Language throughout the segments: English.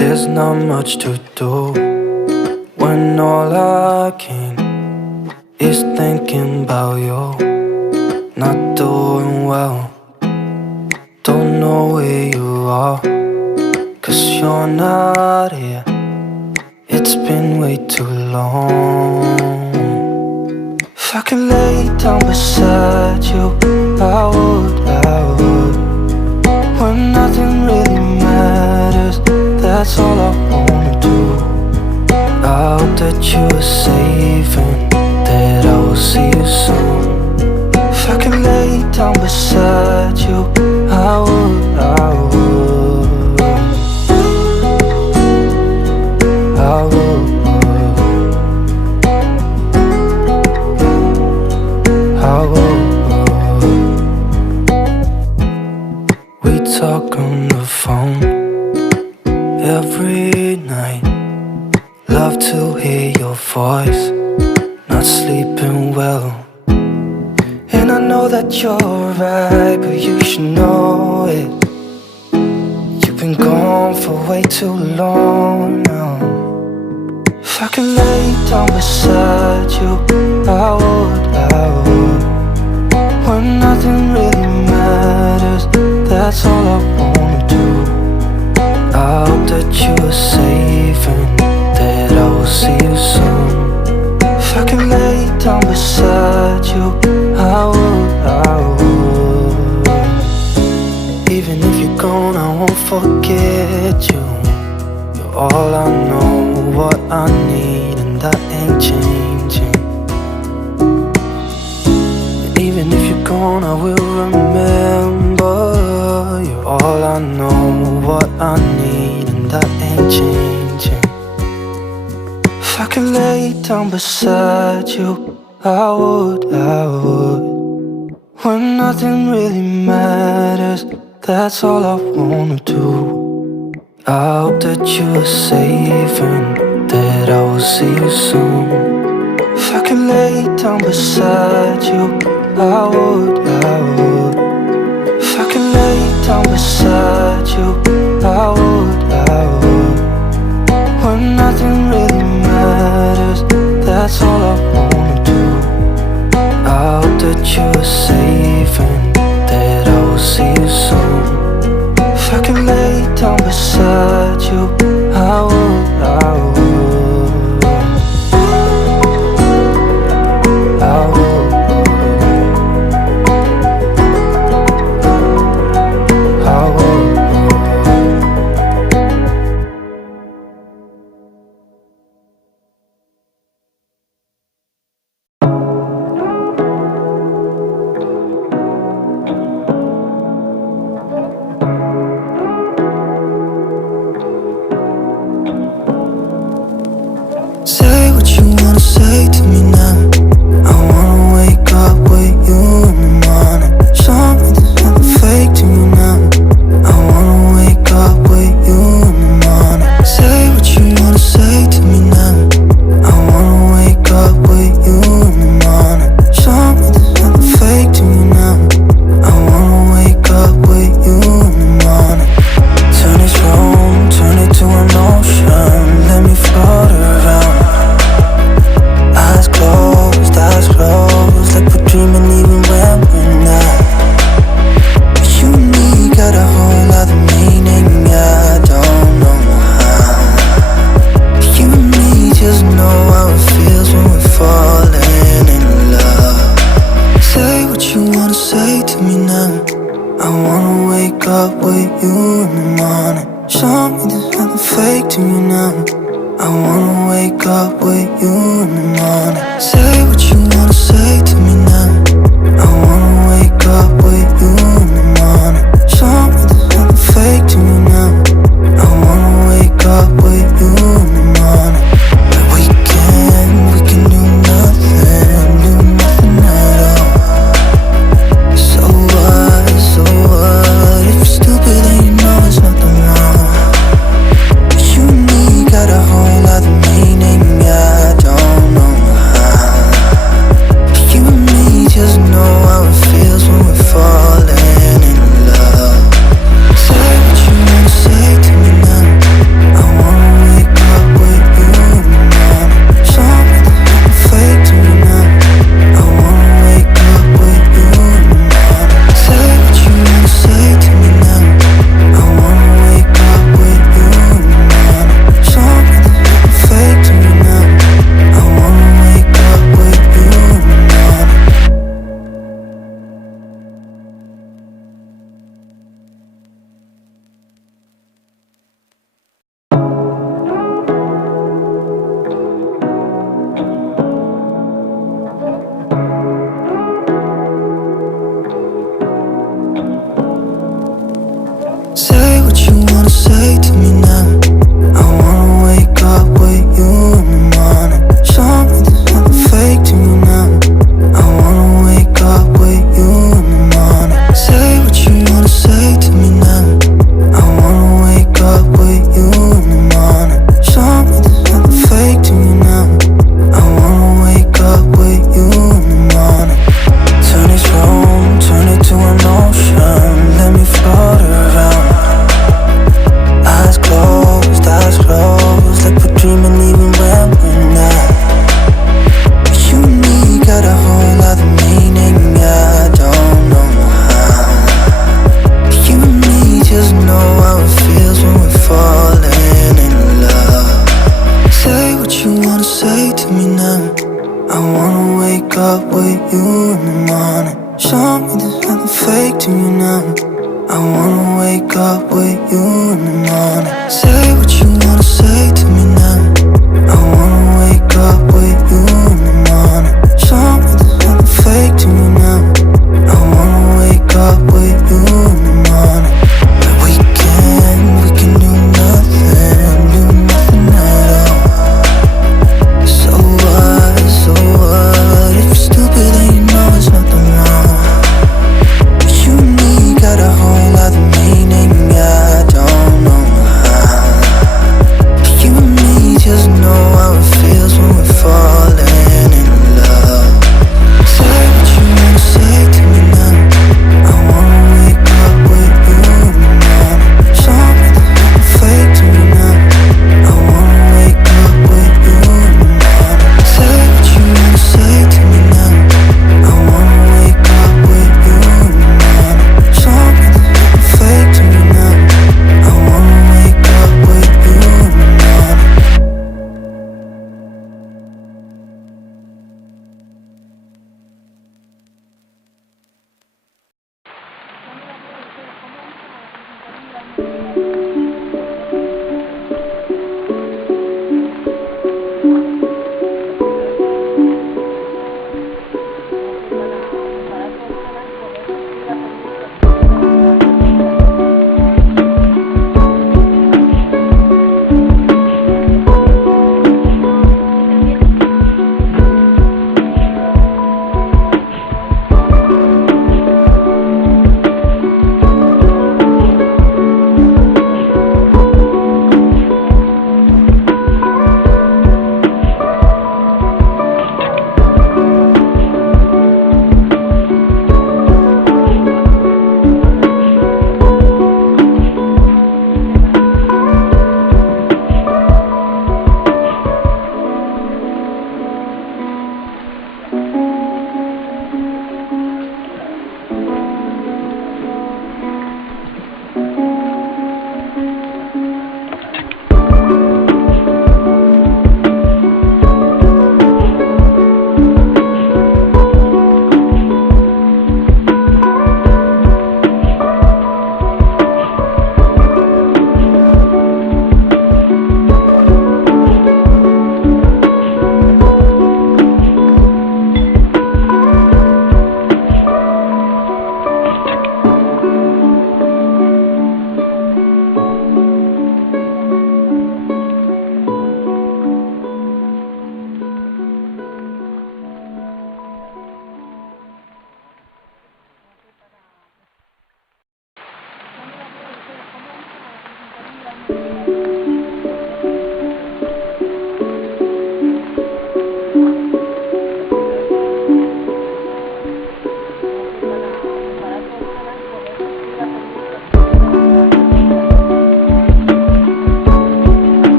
There's not much to do when all I can is thinking about you. Not doing well, don't know where you are, 'cause you're not here. It's been way too long. If I could lay down beside you, I would. When nothing really matters, that's all I wanna do. I hope that you are safe and that I will see you soon. If I could lay down beside you, I would. I would. We talk on the phone every night. Love to hear your voice. Not sleeping well, and I know that you're right, but you should know it. You've been gone for way too long now. If I could lay down beside you, I would. When nothing really matters, that's all I wanna do. I hope that you are safe and that I will see you soon. If I could lay down beside you, I would. Even if you're gone, I won't forget you. You're all I know, what I need, and that ain't changing. Even if you're gone, I will remember. You're all I know, what I need, and that ain't changing. If I could lay down beside you, I would. When nothing really matters, that's all I wanna do. I hope that you are safe and that I will see you soon. If I could lay down beside you, I would. If I could lay down beside you, I would. When nothing really matters, that's all I wanna do. I hope that you are safe and that I will see you soon. If I could lay down beside you, I would. Say what you wanna say to me now. I wanna wake up with you in the morning. Show me there's nothing fake to you now. I wanna wake up with you in the morning. Say what you wanna say to me now. I wanna wake up with you in the morning. Show me there's nothing fake to you now. I wanna wake up with you in the morning. Turn this room, turn it to an ocean. Let me float around. Eyes closed.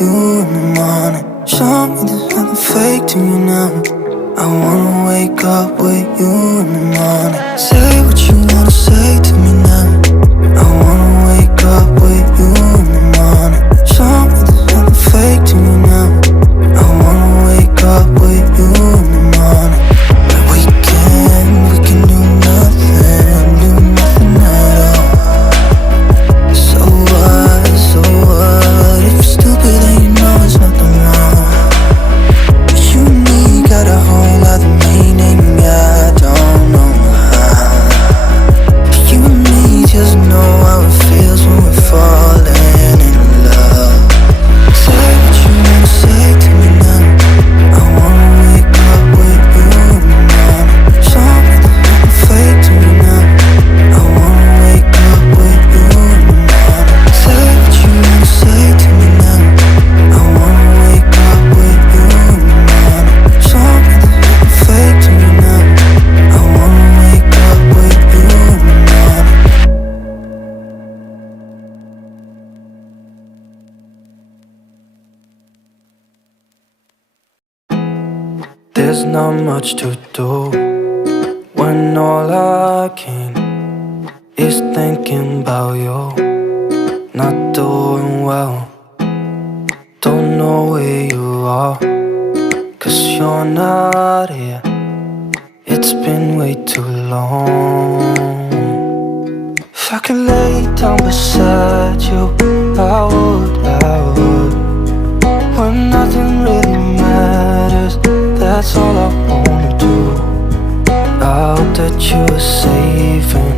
you in the morning. Show me there's nothing fake to you now. I wanna wake up with you in the morning. Say what you wanna say to me now. I wanna wake up with you in the morning. Show me there's nothing fake to me now. I wanna wake up with you in the morning. Like we can do nothing at all. So what, if you're stupid then you know there's nothing wrong. You and me got a whole other meaning, I don't know how. You and me just know how it feels when we're falling in love. Say what you wanna say to me now. I wanna wake up with you in the morning. Show me there's nothing fake to me now. I wanna wake up with you in the morning. Say what you wanna say to me now. I wanna wake up with you in the morning. Show me there's nothing fake to me now. I wanna wake up with you in the morning. There's not much to do when all I can is thinking about you. Not doing well, don't know where you are, 'cause you're not here. It's been way too long. If I could lay down beside you, I would. When nothing really matters, that's all I wanna do. I hope that you are safe and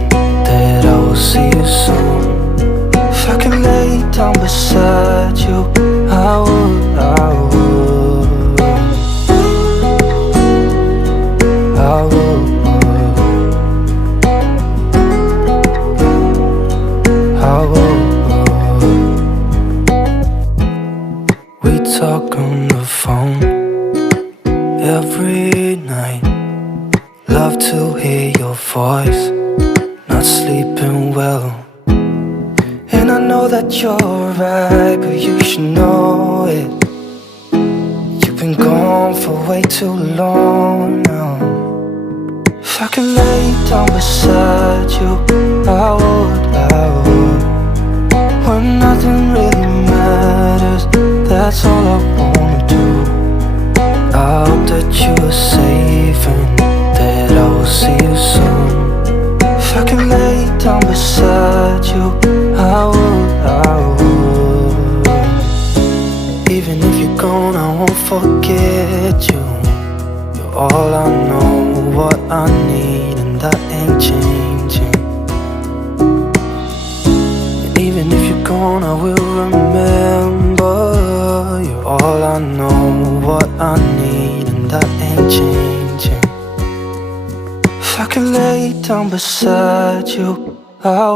that I will see you soon. If I could lay down beside you, I would. We talk on the phone every night. Love to hear your voice. Not sleeping well, and I know that you're right, but you should know it. You've been gone for way too long now. If I could lay down beside you, I would. When nothing really matters, that's all I wanna do. I hope that you are safe and that I will see you soon. If I could lay down beside you, I would. Even if you're gone, I won't forget you. You're all I know, what I need, and that ain't changing. And even if you're gone, I will remember. You're all I know, what I need, and that ain't changing. If I could lay down beside you, I would.